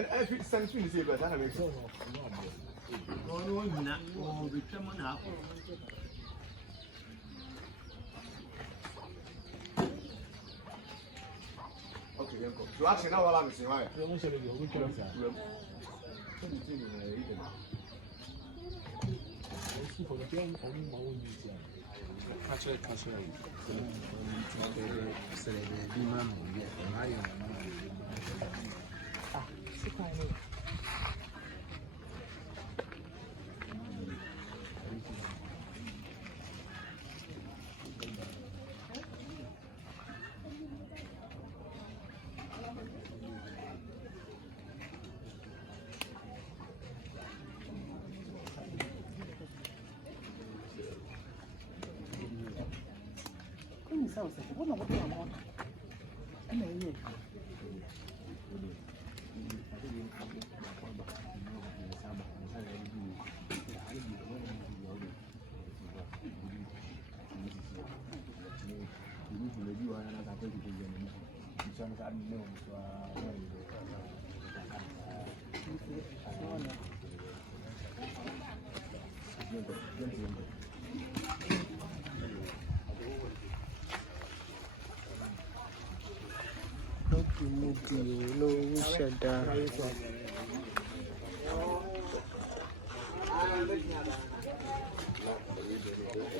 And every something is able to have a son. No, not all the common apple. Okay, so actually now I'm saying, right?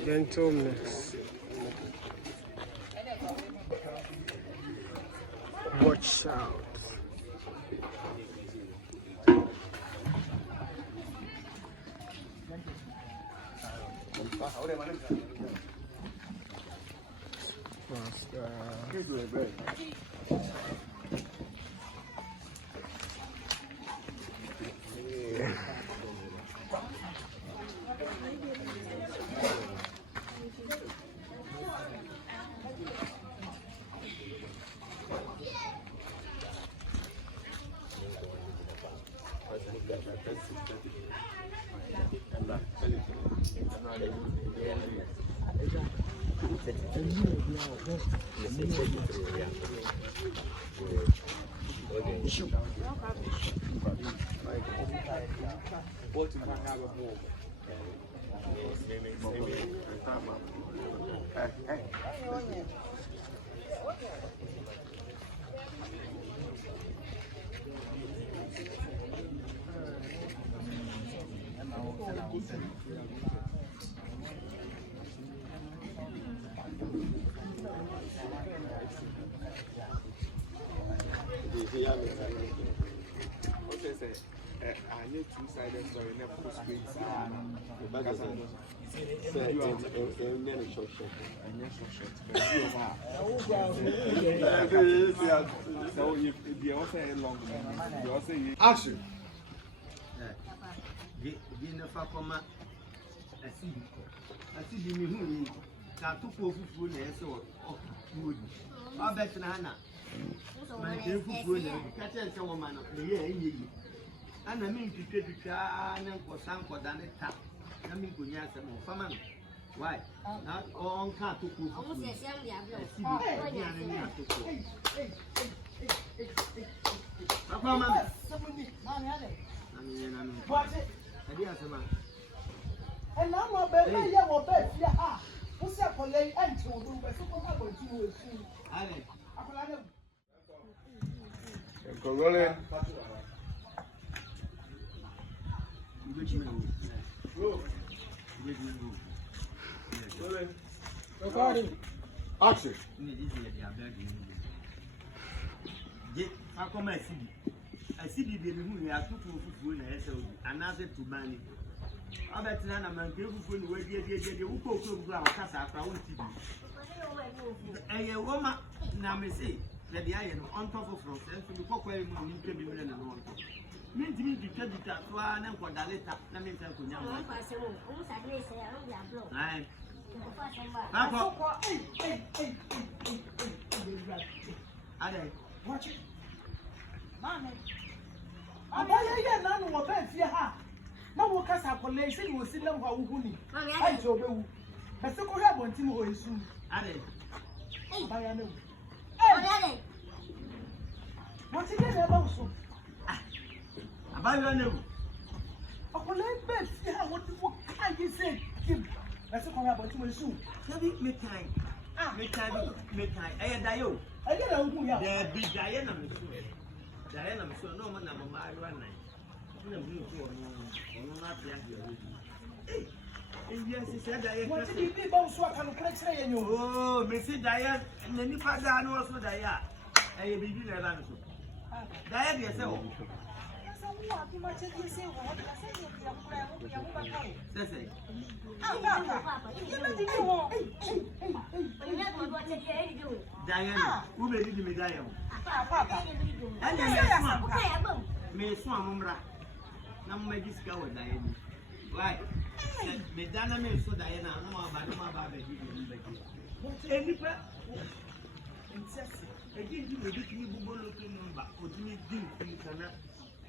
Gentleness. Watch out. I need two-sided story, never put screens. Action. And I mean to get the car and for some for than a tap. I mean, go near some farmer. Why? Not on car to cook. And now my baby, yeah, or bed, yeah. What's up for late and to do? But so what happened to you? Go rolling. Okodie. Action. I see the who are two food and another to money. I bet none of my beautiful way, dear, who go to ground, cast after I want to be. A woman now may say that the iron on top of us and to the cock where you can be million and one. Mean to me to tell you that one and what I let up. Let me tell you now. Watch it. Mammy. I'm not going to be here. No one can have police and will see them how we I told you. But so go have one team who is soon. By a new. What's it about? Abayo na wu. Akola be fi ha what can you say? Let's come about to shoe. Sabi me time. Me time. Eh da yo. Aya na hu ya. Da bi da ye na me so. Da ye na me so no ma na mama ayo anan. Na mu ko ono na pia dia we. Yes, said I. What did you do? So I can correct you. Oh, Missy Diane, and then if I don't know what I am, I will be there. Diane, yourself. Diane, who made it me Diane? And then me swam, Nam Magiska with Diane. Why? Medana me so Diana, no more about it. Any prayer? Again, you will be looking number, or do you think you cannot?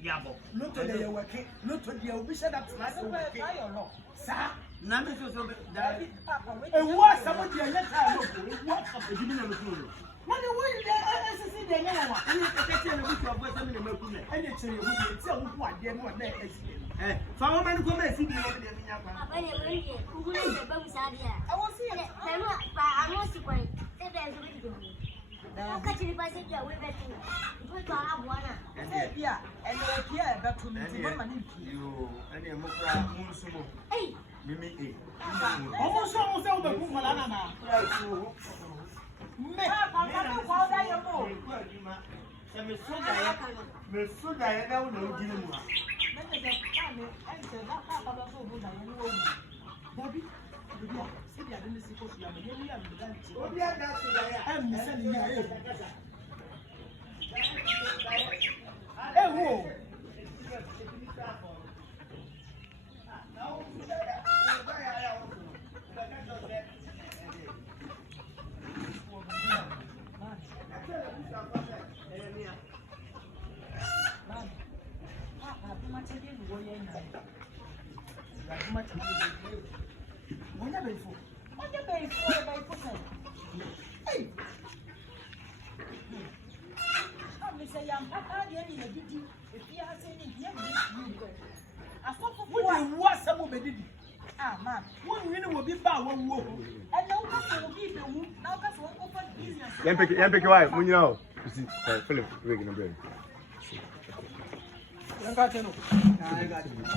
Yabo. Look at the working, look at the official that's my or sir. None of us that. And what somebody let her look? What of the dinner of the food? What the way they see the yellow one? And it's a week of what's in the milk, and it's a week of what they want there. Eh, for man come and see the other. I will see it. I'm not going to I'm catching the bicycle with that thing. Put to have one. Yeah, and yeah, but to you and your Musumo. Hey, Mimi, almost over the Pumalana. Ah, man, one winner will be bad one walk. And now will be the womb. Now that's one open business. Yampik, why? When you know, Philip, we're going to bring.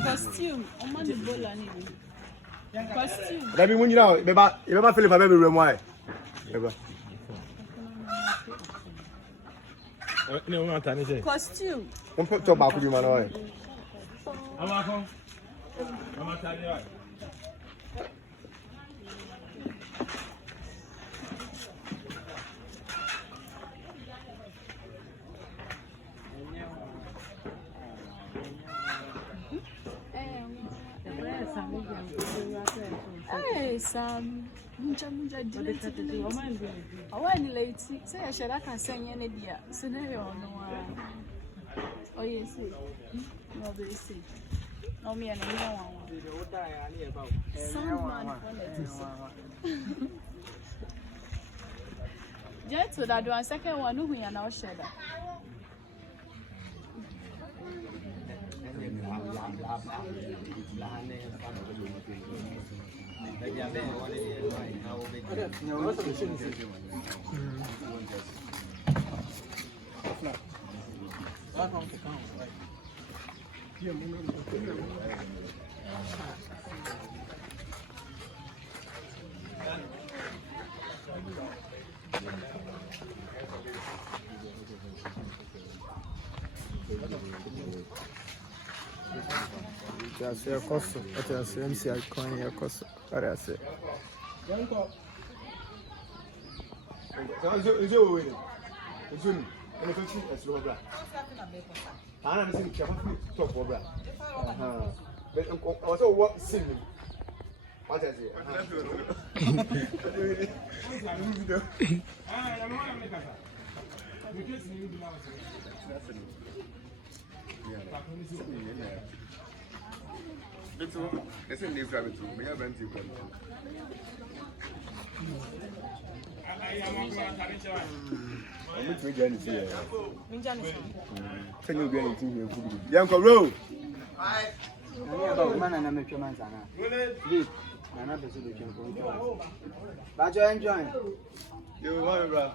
Costume, on m'a dit bon l'année. Costume. That when you know, about Philip, I never room why. Costume. Don't put your back with you, man. I'm telling you. Hey, Sam. Munja delete. I want late. Say I should have send any dear scenario on one. Oh, yes. No, they say. No, me and no one. Someone Jet to that one second one who we are now share that. Just your cost, just MC coin your cost. What I say. Is your way? It's in the country as well. I am saying, talk over. But also, what singing? What is it's a new private room. We have rented one. I am I'm going to get it here. Minja ni. Can you get anything here? Yanko row. Nani about man and I'm a man sana. Leave. Nana be so be jump on. But you enjoy. You want, bro?